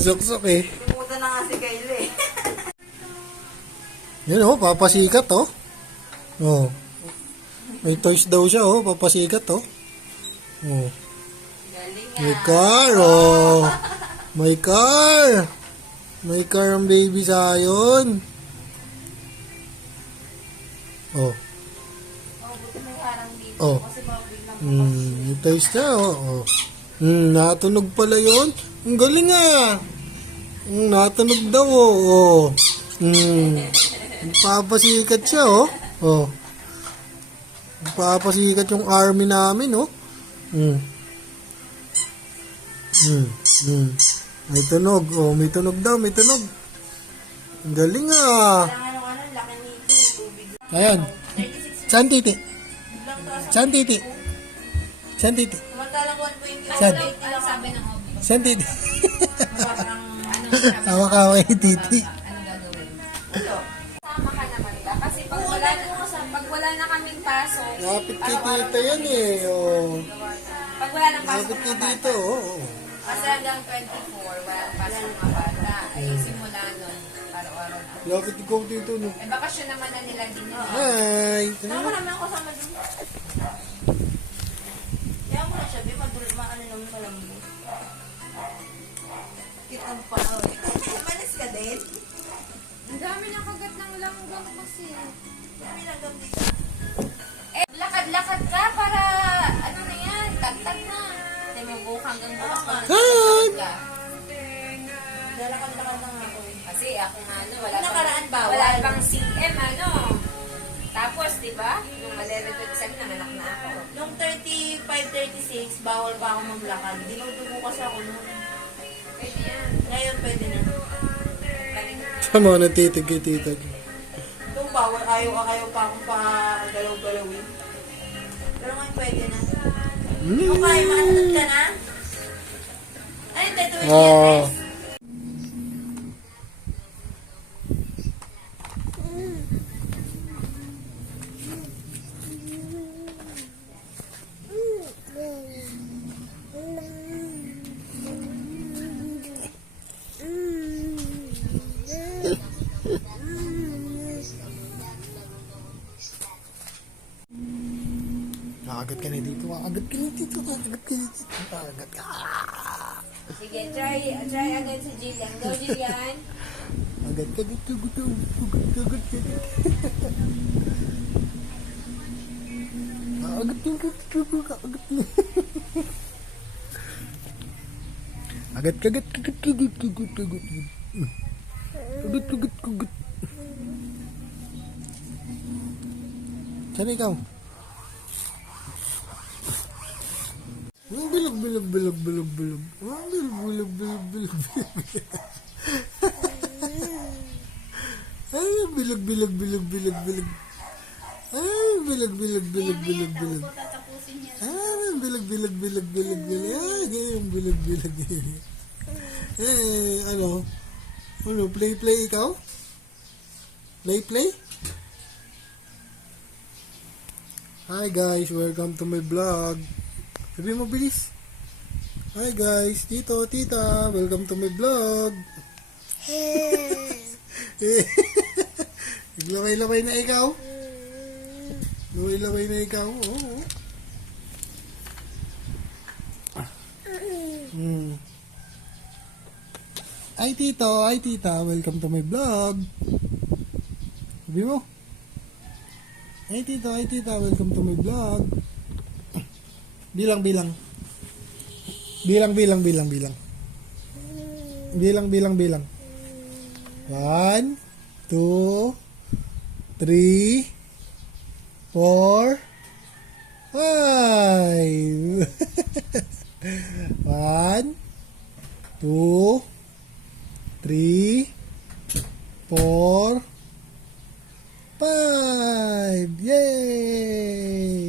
Suksok eh. Limutan na nga si Kyle eh. Yan oh, papasikat oh. Oh. May toys daw siya oh, papasikat oh. Oh. Galing May car oh. May car. May car ang baby sa ayon. Oh. Oh, buti may harang dito. Oh. Kasi mabiglang May toys siya oh. Oh. Natunog pala yun. Ang galing ah. Natunog daw oh. Papasikat siya oh. Oh. Papasikat yung army namin oh. May tunog. Oh, may tunog daw, may tunog. Ang galing ah. Kailangan laki nito. Tubig. Ayan. 36 Saan titi? lang to. Saan titi? Saan titi? Samantalang 120. Saan? Ano sabi ng hobby? Saan titi? Parang ano Hawak-hawak kay titi. ano gagawin? Ulo. Sama ka naman ba? Kasi pag wala na kaming pasok, Lapit kay tita yan eh. Oh. pag wala nang pasok Lapit kay ng mga tita bata, oh. kasi hanggang 24, wala nang pasok ng mga bata. Ay simula nun, araw-araw na. Lapit ikaw dito no. Eh bakasyon naman na nila din yun. Hi. Sama naman ako sama dun. Kaya mo na siya, be, maano naman malambot. Kitang pa, malis ka din? Ang dami ng kagat ng langgam kasi. Dami langgam dito. Eh, lakad-lakad ka para, ano na yan, tagtag na. Hindi mo buhok hanggang buhok ka. Hi. Lalakad-lakad na nga ako. Kasi ako nga, ano, wala Yung nakaraan bawal. Wala pang CM, ano. Tapos, di ba, nung 11-27, nanganak na ako. Nung 35-36, bawal pa ako maglakad. Dinudugo kasi ako noon. Pwede yan. Ngayon pwede na. Sama na titig kay tita. Nung bawal, ayaw pa akong pa-galaw-galawin. Pero ngayon pwede na. Kung kaya maanod ka na? Ano yung tattoo niya? Oh. Kakagat ka na dito. Kakagat ka na dito. Kakagat ka na dito. Kakagat ka. Sige, try agad si Jillian. Go, Jillian. Kakagat ka dito. Kakagat ka dito. Kakagat ka dito. Kakagat ka. Kagat kagat kagat kagat kagat kagat. Kagat kagat kagat. Saan ikaw? Bilog bilog bilog bilog bilog. Bilog bilog bilog bilog bilog. Ay, bilog bilog bilog bilog bilog. Ay, bilog bilog bilog bilog bilog. Ah, bilog bilog bilog bilog bilog. Ah, ganyan bilog bilog. Eh, ano? Ano, play ikaw? Play? Hi guys, welcome to my vlog. Sabi mo bilis. Hi guys, tito, tita, welcome to my vlog. Naglaway-laway na ikaw. Laway-laway na ikaw. Oo. Ay tito, ay tita, welcome to my vlog. Sabi mo. Ay tito, ay tita, welcome to my vlog. Bilang. Bilang. 1, 2, 3, 4, 5. 1, 2, 3, 4, 5. Yay!